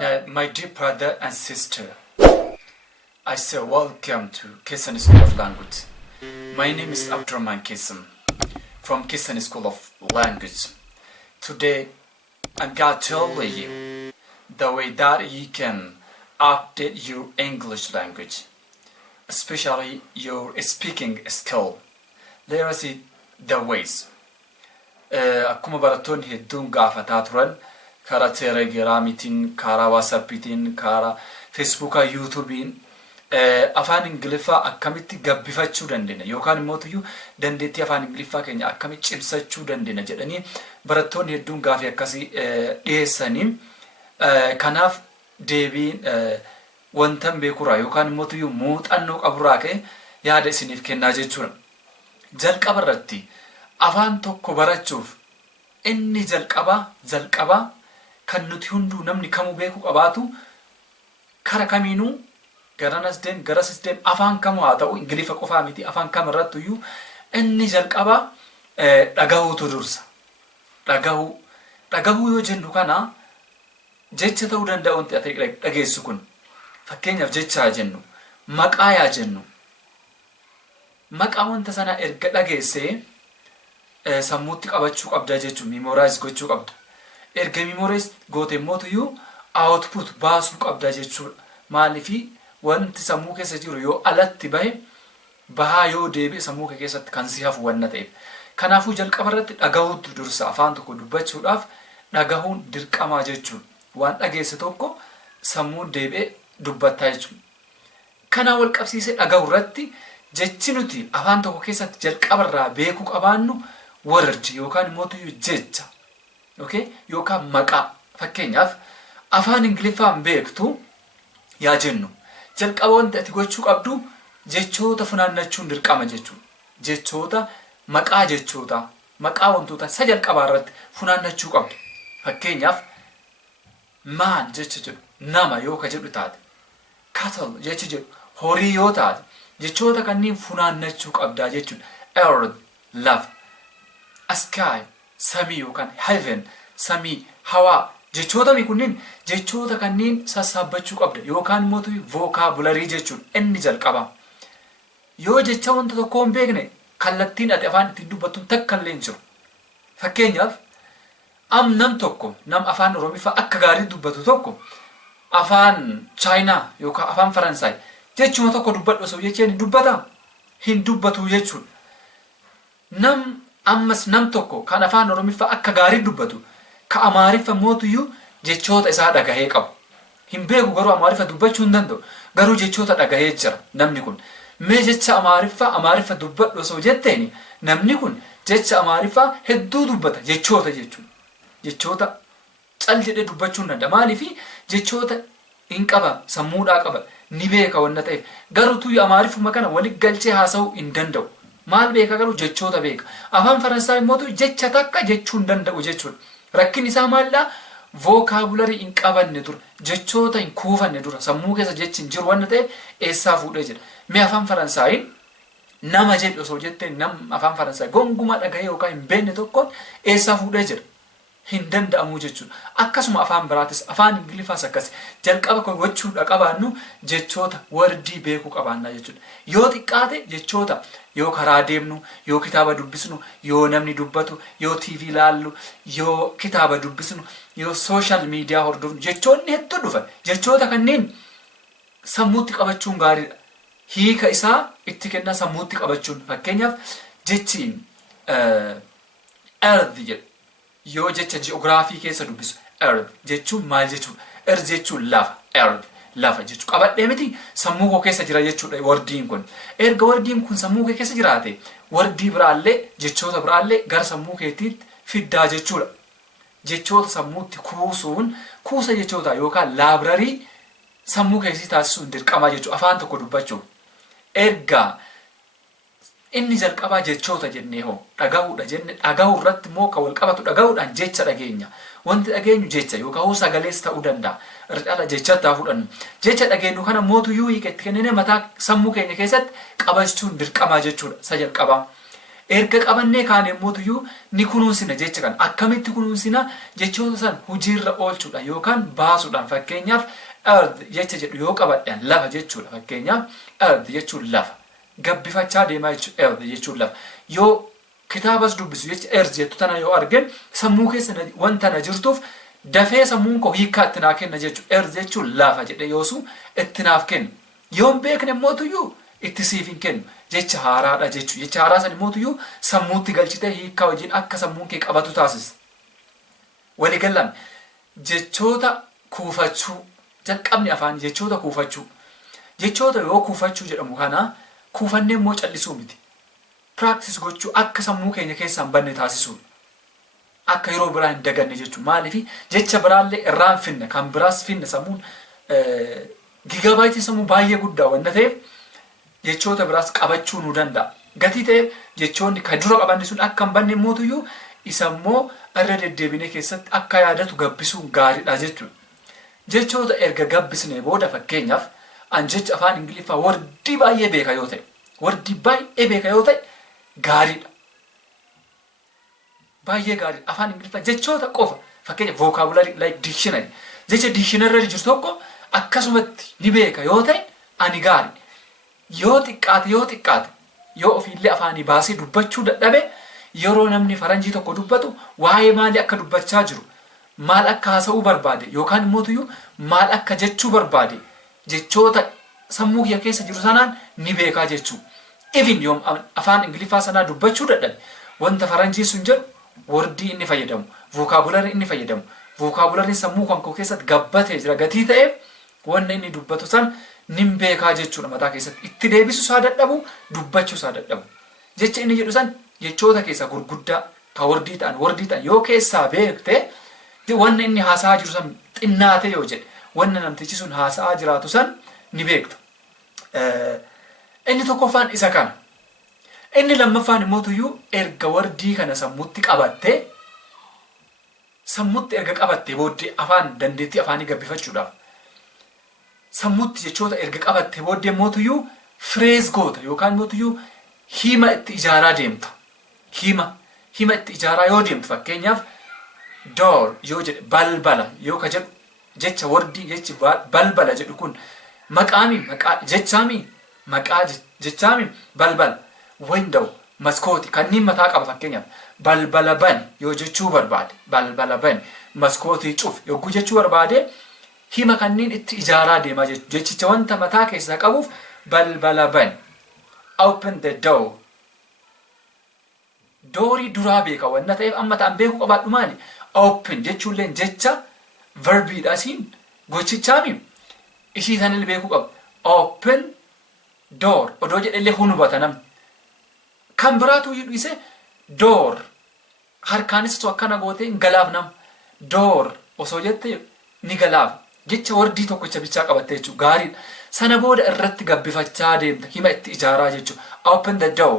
Now, my dear brother and sister, I say welcome to Kisan School of Language. My name is Abdurrahman Kisan from Kisan School of Language. Today, I'm going to tell you the way that you can update your English language, especially your speaking skill. There are the ways. Akkuma barattoonni hedduun gaafataa turan karaa Telegiraamiitiin, karaa WhatsAppiitiin, karaa Facebookaa, YouTube'iin afaan Ingiliffaa akkamitti gabbifachuu dandeenya yookaan immoo dandeettii afaan Ingiliffaa keenya akkamitti cimsachuu dandeenya jedhanii barattoonni hedduun gaafii akkasii dhiyeessanii kanaaf deebiin wantan beekuraa yookaan immoo muuxannoo qaburraa ka'e yaada isiniif kennaa jechuudha. Jalqaba irratti afaan tokko barachuuf inni jalqaba kan nuti hunduu namni kamuu beeku qabaatu kara kamiinuu garanas deem garasis deem afaan kamuu haa ta'u Ingiliffa qofaa miti afaan kam irrattuyyuu inni jalqaba dhagahuutu dursa. Dhagahuu yoo jennu kana jecha ta'uu danda'a wanti ati dhageessu kun. Fakkeenyaaf jecha haa jennu, maqaa yaa jennu. Maqaa wanta sana erga dhageessee sammuutti qabachuu qabda jechuun memorize gochuu qabda. Erga memorize goote immoo output baasuu qabda jechuudha. Maaliifii wanti sammuu keessa jiru yoo alatti bahaa yoo deebi'e sammuu keessatti kan si hafu wanna ta'eef. Kanaafuu jalqaba irratti dhagahuutu dursa afaan tokko dubbachuudhaaf dhagahuun dirqamaa jechuudha. Waan dhageesse tokko sammuun deebi'e dubbataa jechuudha. Kana wal qabsiisee dhagahuu irratti jechi nuti afaan tokko keessatti jalqaba irraa beekuu qabaannu word yookaan immoo jecha. Okay? Yookaan maqaa. Fakkeenyaaf afaan Ingiliffaan beektu yaa jennu. Jalqaba wanti ati gochuu qabdu jechoota funaannachuun dirqama jechuudha. Jechoota maqaa jechoota maqaa wantoota isa jalqabaa irratti funaannachuu qabdu. Fakkeenyaaf man jecha jedhu nama yoo ka jedhu taate cattle jecha jedhu horii yoo taate jechoota kanneen funaannachuu qabdaa jechuudha. Earth, love, sky, samii yookaan heaven, samii, hawaa jechoota kunneen jechoota kanneen sassaabbachuu qabda yookaan immoo vocabulary jechuudha. Inni jalqaba. Yoo jecha wanta tokko hin beekne kallattiin ati afaan ittiin dubbattu takka illee hin jiru. Fakkeenyaaf nam tokko nam afaan Oromiffaa akka gaarii dubbatu tokko afaan Chaayinaa yookaan afaan Faransaay jechuma tokko dubbadhu osoo jecheen hin dubbatu jechuudha. Nam tokko kan afaan Oromiffaa akka gaarii dubbatu ka Amaariffa mootuyyuu jechoota isaa dhagahee qabu. Hin beeku garuu Amaariffa dubbachuu hin danda'u. Garuu jechoota dhagahee jira namni kun. Mee jecha Amaariffa dubbadhu osoo jetteeni namni kun jecha Amaariffaa hedduu dubbata jechoota jechuudha. Jechoota cal jedhee dubbachuu hin danda'a. Maaliifii jechoota hin qaba sammuudhaa qaba ni beeka wanna ta'eef. Garuu Amaariffuma kana walitti galchee haasa'uu hin danda'u. Maal beeka garuu jechoota beeka. Afaan Faransaay immoo jecha takka jechuu hin danda'u jechuudha. Rakkin isaa maallaa vocabulary hin qabanne dura jechoota hin kuufanne dura sammuu keessa jechi hin jiru wanna ta'eef eessaa fuudhee jira. Mee afaan Faransaay nama jedhu osoo jettee nam afaan Faransaay gonguma dhagahee yookaan hin beekne tokkoon eessaa fuudhee jira. Hin danda'amu jechuudha. Akkasuma afaan biraatis afaan Ingiliffaas akkas jalqaba gochuudha qabaannu jechoota wordii beekuu qabaannaa jechuudha. Yoo xiqqaate jechoota yoo karaa deemnu, yoo kitaaba dubbisnu, yoo namni dubbatu, yoo TV ilaallu, yoo kitaaba dubbisnu, yoo social media hordofnu jechoonni hedduu dhufan. Jechoota kanneen sammuutti qabachuun gaariidha. Hiika isaa itti kennaa sammuutti qabachuun. Fakkeenyaaf jechi earth jedhu. Yoo jecha geograafii keessa dubbisu earth jechuun maal jechuudha? Earth jechuun lafa, earth lafa jechuudha. Qabadhee miti sammuu koo keessa jira jechuudha wordiin kun. Erga wordiin kun sammuu kee keessa jiraate wordii biraallee jechoota biraallee gara sammuu keetiitti fiddaa jechuudha. Jechoota sammuutti kuusa jechoota yookaan laabrarii sammuu keessi taasisuun dirqama jechuudha. Afaan tokko dubbachuuf. Erga inni jalqabaa jechoota jennee hoo dhagahuudha jenne dhagahuu irratti immoo kan wal qabatu dhagahuudhaan jecha dhageenya. Wanti dhageenyu jecha yookaan sagalees ta'uu danda'a. Irra jecha fudhannu. Jecha dhageenyu kana mootuyyuu hiiketti kennine mataa sammuu keenya keessatti qabachuun dirqamaa jechuudha. Isa jalqabaa. erga qabannee kaane mootuyyuu ni kunuunsina jecha kan akkamitti kunuunsina jechoota san hojiirra oolchuudha yookaan baasuudhaan fakkeenyaaf earth jecha jedhu yoo qabadhan lafa jechuudha fakkeenyaaf earth jechuun lafa gabbifachaa deemaa jechuudha earth jechuun lafa yoo kitaabas dubbisu jecha earth jettu tana yoo argen sammuu keessa wanta na jirtuuf dafee sammuun koo hiikkaa itti naa kenna jechuudha earth jechuun lafa jedhe yoosu itti naaf kenna yoon beekne mootuyyuu itti siif hin kennu jecha haaraadha jechuudha jecha haaraa san mootuyyuu sammuutti galchitee hiikkaa wajjin akka sammuun kee qabatu taasisa waliigalaan jechoota kuufachuu jalqabni afaan jechoota kuufachuu jechoota yoo kuufachuu jedhamu kana kuufannee immoo callisuu miti practice gochuu akka sammuu keenya keessaa hin banne taasisuu akka yeroo biraa hin daganne jechuudha maaliif jecha biraallee irraan finna kan biraas finna sammuun gigaabaayitii sammuu baay'ee guddaa waan ta'eef jechoota biraas qabachuu nu danda'a gatii ta'eef jechoonni kan dura qabanne sun akka hin banne mootuyyuu isa immoo irra deddeebinee keessatti akka yaadatu gabbisuun gaariidha jechuudha jechoota erga gabbisnee booda fakkeenyaaf an jecha afaan ingiliffaa wordii baay'ee beeka yoo ta'e wordii baay'ee beeka yoo ta'e gaariidha baay'ee gaarii afaan ingiliffaa jechoota qofa fakkeenya vocabulary like dictionary jecha dictionary jiru tokko akkasumatti ni beeka yoo ta'e ani gaarii yoo xiqqaate yoo ofiillee afaanii baasee dubbachuu dadhabe yeroo namni faranjii tokko dubbatu waa'ee maali akka dubbachaa jiru maal akka haasa'uu barbaade yookaan immoo maal akka jechuu barbaade jechoota sammuu kiyya keessa jiru sanaan ni beekaa jechuu even yoom afaan ingiliffaa sanaa dubbachuu dadhabe wanta faranjii sun jedhu wordii inni fayyadamu vocabulary inni fayyadamu vocabulary sammuu koo keessatti gabbatee jira gatii ta'e wanda inni dubbatu san nin beekaa jechuudha mataa keessatti itti deebisu isaa dadhabu dubbachuu isaa dadhabu jecha inni jedhu san jechoota keessa gurguddaa ka wordii ta'an yoo keessaa beekte wanna inni haasaa jiru san xinnaate yoo jedhe wanna namtichi sun haasaa jiraatu san ni beektu inni tokkoffaan isa kana inni lammaffaan immoo erga wordii kana sammuutti qabatte sammuutti erga qabatte booddee afaan dandeettii afaanii gabbifachuudhaaf sammuutti jechoota erga qabatte booddee immoo phrase goota yookaan immoo hima itti ijaaraa deemta hima itti ijaaraa yoo deemtu fakkeenyaaf door yoo jedhe balbala yoo ka jedhu jecha wordii jechi balbala jedhu kun maqaa jechaami balbala window maskooti kanniin mataa qaba fakkeenyaaf balbala bani yoo jechuu barbaade balbala bani maskootii cuf yogguu jechuu barbaade hima kanniin itti ijaaraa deemaa jechicha wanta mataa keessaa qabuuf balbala bani open the door doorii duraa beeka wanna ta'eef amma ta'an beekuu qabaadhu maali open jechuulleen jecha verbiidha siin gochichaami ishii sanil beekuu qaba open door odoo jedhellee hunubata namni kan biraatu yidhiise door harkaanis osoo akkana gootee hin galaaf nam door osoo jette ni galaaf jecha wordii tokkicha bichaa qabatte jechuudha gaariidha sana booda irratti gabbifachaa deemta hima itti ijaaraa jechuudha open the door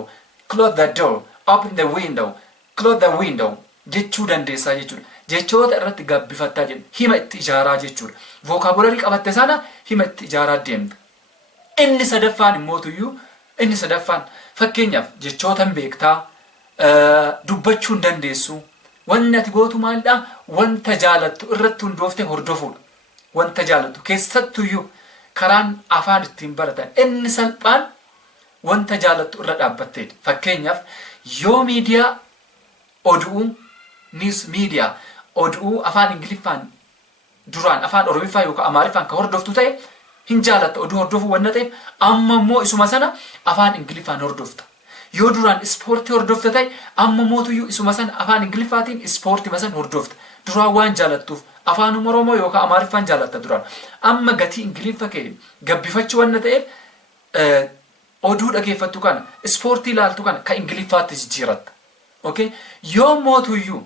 close the door open the window close the window jechuu dandeessaa jechuudha jechoota irratti gabbifattaa jedhu hima itti ijaaraa jechuudha vocabulary qabatte sana hima itti ijaaraa deemta inni sadaffaan immootuyyuu inni sadaffaan fakkeenyaaf jechootan beektaa dubbachuu hin dandeessu wanni ati gootu maalidha wanta jaalattu irratti hundooftee hordofuudha wanta jaalattu keessattuyyuu karaan afaan ittiin baratan inni salphaan wanta jaalattu irra dhaabbatteedha fakkeenyaaf yoo miidiyaa oduu news media oduu afaan ingiliffaan duraan afaan oromiffaa yookaan amaariffaan ka hordoftu ta'e hin jaalatta oduu hordofuu wanna ta'eef amma immoo isuma sana afaan ingiliffaan hordofta yoo duraan ispoortii hordofta ta'e amma mootuyyuu isuma sana afaan ingiliffaatiin ispoortii masan hordofta duraan waan jaalattuuf afaan oromoo yookaan amaariffaan jaalatta duraan amma gatii ingiliffa kee gabbifachuu wanna ta'eef oduu dhageeffattu kana ispoortii ilaaltu kana ka ingiliffaatti jijjiiratta okay yoo mootuyyuu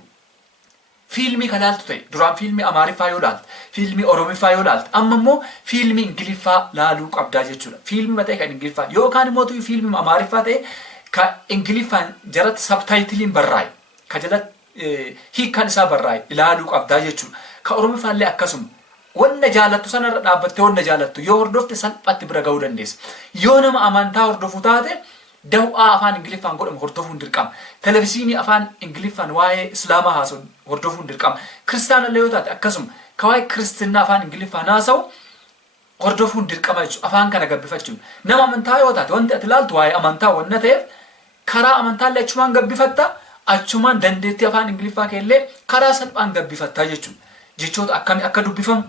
fiilmii kan laaltu ta'e duraan fiilmii amaariffaa yoo laaltu fiilmii oromiffaa yoo laaltu amma immoo fiilmii ingiliffaa laaluu qabdaa jechuudha fiilmii ta'e kan ingiliffaa yookaan immoo fiilmii amaariffaa ta'e ka ingiliffaan jalatti sabtaayitiliin barraa'e ka jalatti hiikkaan isaa barraa'e ilaaluu qabdaa jechuudha ka oromiffaallee akkasuma wanna jaalattu sanarra dhaabbattee wanna jaalattu yoo hordofte salphaatti bira ga'uu dandeessa yoo nama amantaa hordofu taate Dawaa afaan Ingiliffaan godhamu hordofuun dirqama. Televezyiinii afaan Ingiliffaan waa'ee Islaamaa haasa'u hordofuun dirqama. Kiristaanallee yoo taate akkasuma ka waa'ee Kiristinnaa afaan Ingiliffaan haasa'u hordofuun dirqama jechuudha. Afaan kana gabbifachuun. Nama amantaa yoo taate wanti ati ilaaltu waa'ee amantaa wanna ta'eef karaa amantaallee achumaan gabbifatta, achumaan dandeettii afaan Ingiliffaa keellee karaa salphaan gabbifattaa jechuudha. Jechoota akkamitti akka dubbifamu,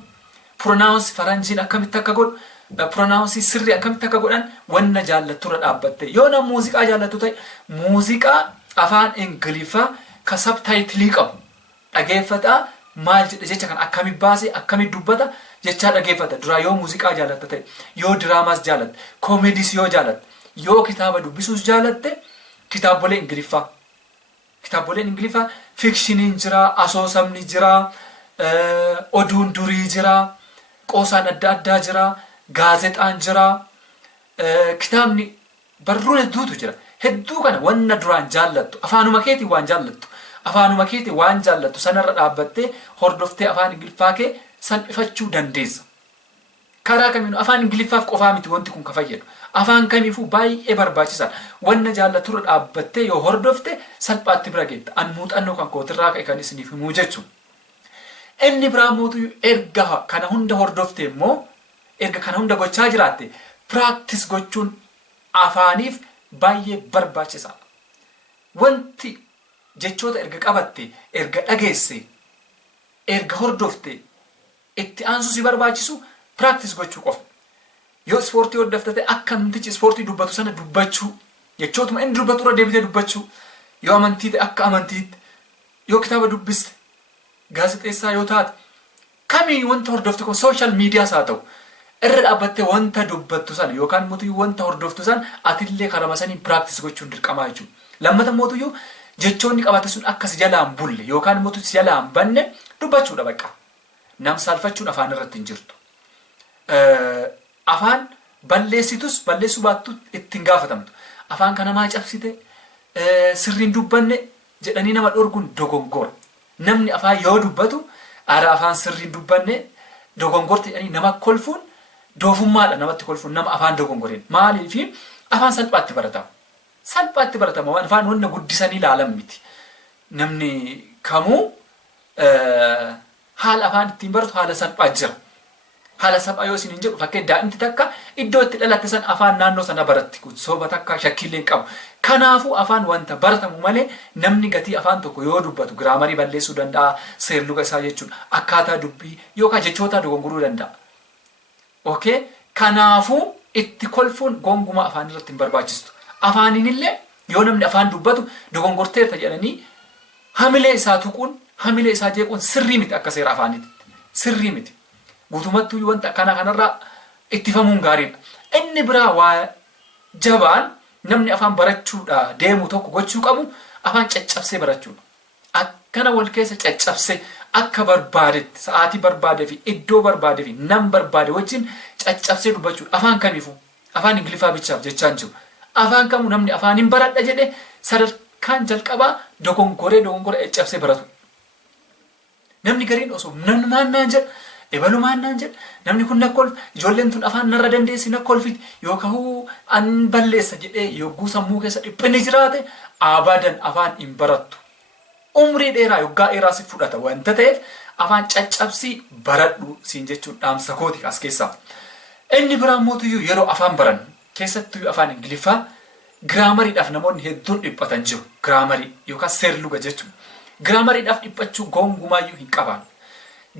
pronounce faranjiin akkamitti akka godhu, pronounce sirrii akkamitti akka godhan wanna jaallatturra dhaabbatte. Yoo nama muuziqaa jaallattu ta'e muuziqaa afaan Ingiliffaa ka sabtaayitilii qabu dhageeffataa maal jedha jecha kan akkamitti baasee akkamitti dubbata jechaa dhageeffata. Duraa yoo muuziqaa jaalatta ta'e, yoo diraamaas jaalatte, koomediis yoo jaalatte, yoo kitaaba dubbisuus jaalatte kitaabolee Ingiliffaa. Kitaaboleen Ingiliffaa fikshiniin jira, asoosamni jira, oduun durii jira, qoosaan adda addaa jira, gaazexaan jira, kitaabni barruun hedduutu jira. Hedduu kana wanna duraan jaallattu, afaanuma keetiin waan jaallattu, afaanuma keetiin waan jaallattu sanarra dhaabbattee hordoftee afaan Ingiliffaa kee salphifachuu dandeessa. Karaa kamiinuu afaan Ingiliffaaf qofaa miti wanti kun ka fayyadu. Afaan kamiifuu baay'ee barbaachisaadha. Wanna jaallatturra dhaabbattee yoo hordofte salphaatti bira geetta. An muuxannoo kan kootirraa ka'e kan isiniif himuu jechuudha. Inni biraa mootuu erga kana hunda hordofte immoo erga kana hunda gochaa jiraatte practice gochuun afaaniif baay'ee barbaachisaadha. Wanti jechoota erga qabatte, erga dhageesse, erga hordofte itti aansu si barbaachisu practice gochuu qofa. Yoo ispoortii hordofte akka namtichi ispoortii dubbatu sana dubbachuu, jechootuma inni dubbatu irra deebitee dubbachuu, yoo amantii ta'e akka amantiitti, yoo kitaaba dubbiste, gaazexeessaa yoo taate, kamii wanta hordofte kun social mediaas haa ta'u, irra dhaabbattee wanta dubbattu sana yookaan mootuyyuu wanta hordoftu sana atillee karama sanii practice gochuun dirqamaa jechuudha. Lammata mootuyyuu jechoonni qabate sun akka si jalaan bulle yookaan mootu si jalaan banne dubbachuudha bakka. Nam saalfachuun afaan irratti hin jirtu. Afaan balleessitus balleessuu baattu ittiin gaafatamtu. Afaan kana maa cabsite sirriin dubbanne jedhanii nama dhorguun dogongora. Namni afaan yoo dubbatu ara afaan sirriin dubbanne dogongorte jedhanii nama kolfuun doofummaadha namatti kolfuun nama afaan dogongoreen. Maaliif afaan salphaatti baratama. Salphaatti baratama afaan wanna guddisanii ilaalan miti. Namni kamuu haala afaan ittiin baratu haala salphaa jira. Haala salphaa yoo isin hin jedhu fakkeenya daa'imti takka iddoo itti dhalatte san afaan naannoo sana baratti kun sooba takka shakkiillee qabu. Kanaafuu afaan wanta baratamu malee namni gatii afaan tokko yoo dubbatu giraamarii balleessuu danda'a, seerluga isaa jechuudha, akkaataa dubbii yookaan jechoota dogongoruu danda'a. Okay? Kanaafuu itti kolfuun gonguma afaan irratti hin barbaachistu. Afaaninillee yoo namni afaan dubbatu dogongorteerta jedhanii hamilee isaa tuquun, hamilee isaa jeequun sirrii miti akka seera afaanitti. Sirrii miti. Guutumattuu wanta kanarraa ittifamuun gaariidha. Inni biraa waa jabaan namni afaan barachuudha deemu tokko gochuu qabu afaan caccabsee barachuudha. Akkana wal keessa caccabsee akka barbaadetti sa'aatii barbaadee fi iddoo barbaadee fi nam barbaade wajjin caccabsee dubbachuudha. Afaan kamiifuu afaan Ingiliffaa bichaaf jechaan jiru. Afaan kamuu namni afaan hin baradha jedhe sadarkaan jalqabaa dogongoree caccabsee baratu. Namni gariin osoo namni maannaan jedha ebalumaan naan jedha namni kun nakkolf ijoolleen tun afaan narra dandeessi nakkolfiti yookaan an balleessa jedhee yogguu sammuu keessa dhiphinni jiraate abadan afaan hin barattu. Umrii dheeraa yoggaa dheeraa si fudhata wanta ta'eef afaan caccabsii baradhu siin jechuun dhaamsa kooti as keessaa. Inni biraan mootuyyuu yeroo afaan baran keessattuu afaan Ingiliffaa giraamariidhaaf namoonni hedduun dhiphatan jiru. Giraamarii yookaan seerluga jechuudha. Giraamariidhaaf dhiphachuu gongumayyuu hin qaban.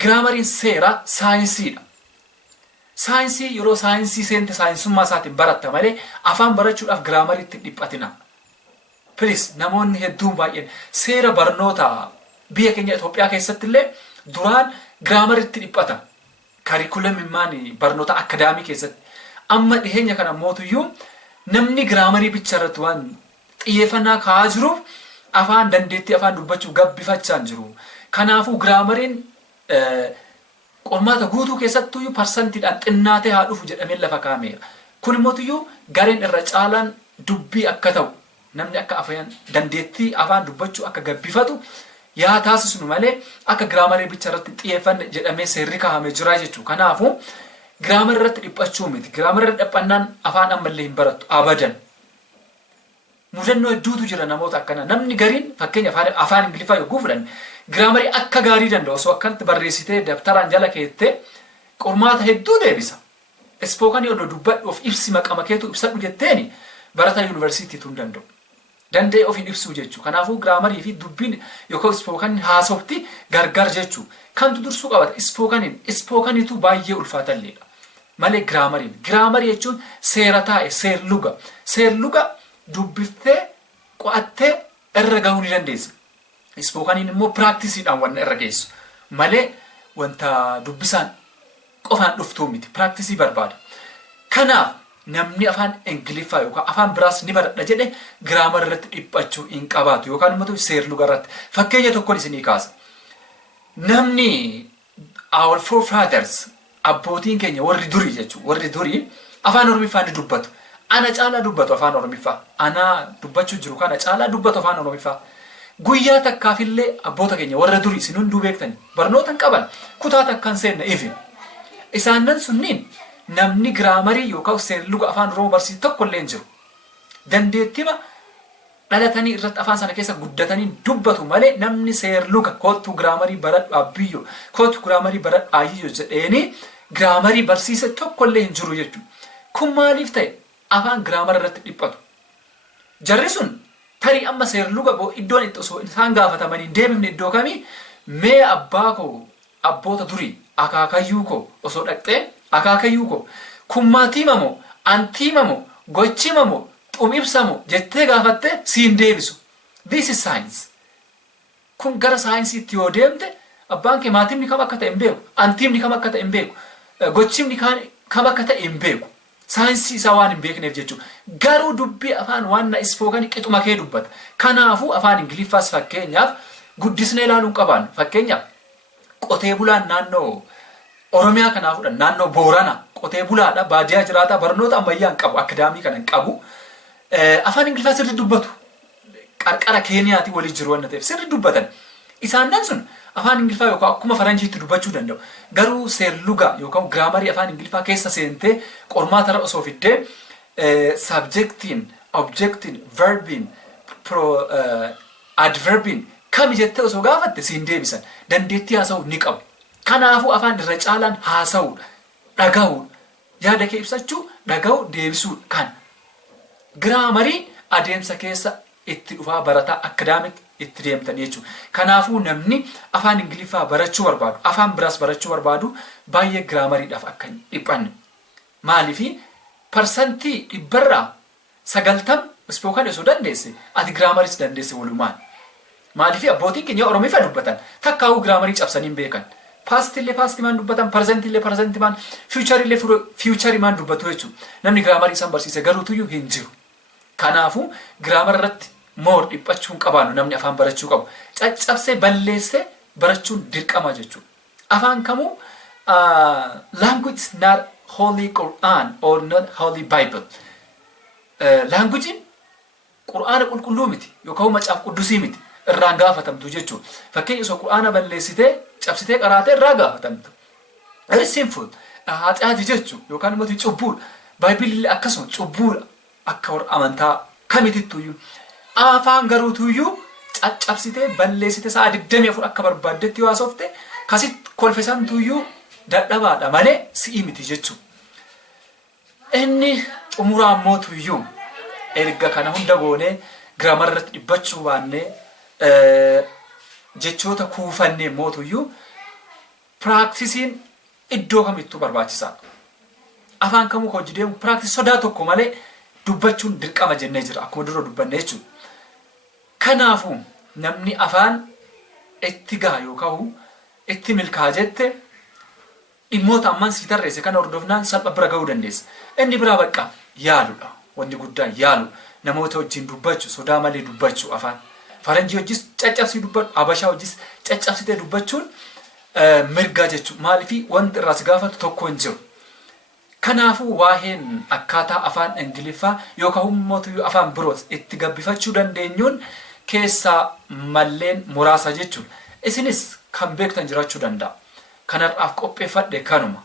Giraamariin seera saayinsiidha. Saayinsii yeroo saayinsii seente saayinsummaa isaatiin baratta malee afaan barachuudhaaf giraamariitti dhiphatina. Please namoonni hedduun baay'een seera barnoota biyya keenya Itoophiyaa keessatti illee duraan giraamariitti dhiphata. Kaariikulamii barnoota akadaamii keessatti. Amma dhiheenya kana mootuyyuu namni giraamarii bicha irratti waan xiyyeeffannaa kaa'aa jiruuf afaan dandeettii afaan dubbachuu gabbifachaa hin jiru. Kanaafuu giraamariin qormaata guutuu keessattuu parsantiidhaan xinnaatee haa dhufu jedhamee lafa kaa'ameera. Kun immoo gareen irra caalaan dubbii akka ta'u namni akka afaan dandeettii afaan dubbachuu akka gabbifatu yaa taasisnu malee akka giraamarii bicha irratti xiyyeeffanne jedhamee seerri kaa'amee jira jechuudha. Kanaafuu giraamarii irratti dhiphachuu miti. Giraamarii irratti dhiphannaan afaan ammallee hin barattu abadan. mudannoo hedduutu jira namoota akkana. Namni gariin fakkeenya afaan Ingiliffaa yoo fudhanne giraamarii akka gaarii danda'u osoo akkanatti barreessitee dabtaraan jala keettee qormaata hedduu deebisa. Ispookanii odoo dubbadhu of ibsi maqama keetu ibsadhu jetteeni barataa yuunivarsiitiitu hin danda'u. Danda'ee ofiin ibsuu jechuu. Kanaafuu giraamarii fi dubbiin yookaan ispookaniin haasofti gargar jechuu. Kantu dursuu qabata ispookaniitu baay'ee ulfaatalleedha. Malee giraamariin. Giraamarii jechuun seera taa'e, seerluga. Seerluga dubbiftee qo'attee irra gahuu ni dandeessa. Ispookaniin immoo piraktisiidhaan waan irra geessu. Malee wanta dubbisaan qofaan dhuftuu miti. Piraktisii barbaada. Kanaaf namni afaan Ingiliffaa yookaan afaan biraas ni baradha jedhe giraamara irratti dhiphachuu hin qabaatu yookaan immoo seerluga irratti. Fakkeenya tokkoon isinii kaasa. Namni our forefathers abbootiin keenya warri durii jechuudha. Warri durii afaan Oromiffaa ni dubbatu. Ana caalaa dubbatu afaan Oromiffaa. Ana dubbachuu jiru kana caalaa dubbatu afaan Oromiffaa. Guyyaa takkaafillee abboota keenya warra durii isin hunduu beektani. Barnoota hin qaban kutaa takkaan seenna ifin. Isaanan sunniin namni giraamarii yookaan seerluga afaan Oromoo barsiisu tokkollee hin jiru. Dandeettima dhalatanii irratti afaan sana keessa guddatanii dubbatu malee namni seerluga kootu giraamarii baradhu abbiyyo kootu giraamarii baradhu ayyiyyo jedheeni giraamarii barsiise tokkollee hin jiru jechuudha. Kun maaliif ta'e afaan giraamara irratti dhiphatu. Jarri sun tarii amma seerluga iddoon itti osoo isaan gaafatamanii deemifne iddoo kamii mee abbaa koo abboota durii akaakayyuu koo osoo dhaqxee akaakayyuu koo kummaatiimamoo antiimamoo gochimamoo xumibsamoo jettee gaafattee siin deebisu. This is science. Kun gara saayinsiitti yoo deemte abbaan kee maatimni kam akka ta'e hin beeku, antiimni kam akka ta'e hin beeku, gochimni kam akka ta'e hin beeku. Saayinsii isaa waan hin beekneef jechuudha. Garuu dubbii afaan waan na ispookanii qixuma kee dubbata. Kanaafuu afaan Ingiliffaas fakkeenyaaf guddisnee ilaaluu qabaannu. Fakkeenyaaf qotee bulaan naannoo Oromiyaa kanaafudha. Naannoo Boorana qotee bulaadha. Baadiyyaa jiraata. Barnoota ammayyaa hin qabu. Akadaamii kana hin qabu. Afaan Ingiliffaa sirri dubbatu. Qarqara Keeniyaatti walii jiru waan ta'eef sirri dubbatan. Isaanan sun afaan Ingiliffaa yookaan akkuma Faranjiitti dubbachuu danda'u. Garuu seerluga yookaan giraamarii afaan Ingiliffaa keessa seentee qormaata irra osoo fiddee subjectiin, objectiin, verbiin, adverbiin kami jettee osoo gaafatte siin deebisan. Dandeettii haasa'uu ni qabu. Kanaafuu afaan irra caalaan haasa'uudha. Dhaga'uudha. Yaada kee ibsachuu, dhaga'uu, deebisuu kan. Giraamarii adeemsa keessa itti dhufaa barataa akadaamik itti deemtan jechuudha. Kanaafuu namni afaan Ingiliffaa barachuu barbaadu, afaan biraas barachuu barbaadu baay'ee giraamariidhaaf akka hin dhiphanne. Maaliifi parsantii 90% ispookan osoo dandeesse ati giraamariis dandeesse walumaan. Maaliifi abbootiin keenya Oromiffaa dubbatan takkaa'uu giraamarii cabsanii hin beekan. Paastillee paastimaan dubbatan, parsantillee parsentimaan, fiicharillee fiicharimaan dubbatu jechuudha. Namni giraamarii isaan barsiise garuutuyyuu hin jiru. Kanaafuu giraamara irratti moor dhiphachuun qabaanu namni afaan barachuu qabu. Caccabsee balleessee barachuun dirqama jechuudha. Afaan kamuu language not holy Quran or not holy Bible. Languagein Qur'aana qulqulluu miti yookaan macaaf quddusii miti irraan gaafatamtu jechuudha. Fakkeenya osoo Qur'aana balleessitee cabsitee qaraatee irraa gaafatamtu. Very simple. Haxaati jechuudha yookaan immoo cubbuudha. Baayibilillee akkasuma cubbuudha akka warra amantaa kamitittuyyuu. Afaan garuutuyyuu caccabsitee balleessitee sa'a 24 akka barbaaddetti yoo haasofte kasitti kolfisantuyyuu dadhabaadha malee si'ii miti jechuudha. Inni xumuraan mootuyyuu erga kana hunda goonee giraamara irratti dhiphachuu baannee jechoota kuufannee mootuyyuu piraktisiin iddoo kamittuu barbaachisaadha. Afaan kamuu hojii deemu piraktis sodaa tokko malee dubbachuun dirqama jennee jira akkuma dura dubbanne jechuudha. Kanaafuu namni afaan itti gaa yookaan itti milkaa jette dhimmoota ammaan sii tarreesse kana hordofnaan salpha bira gahuu dandeessa. Inni biraa bakka yaaluudha. Wanti guddaan yaalu namoota wajjin dubbachuu sodaa malee dubbachuu afaan. Faranjii wajjis caccabsii dubbachuu, Habashaa wajjis caccabsitee dubbachuun mirgaa jechuudha. Maaliifii wanti irraa si gaafatu tokko hin jiru. Kanaafuu waa'een akkaataa afaan Ingiliffaa yookaan ummatuyyuu afaan biroos itti gabbifachuu dandeenyuun keessaa malleen muraasa jechuudha. Isinis kan beektan jiraachuu danda'a. Kanarraaf qopheeffadhe kanuma.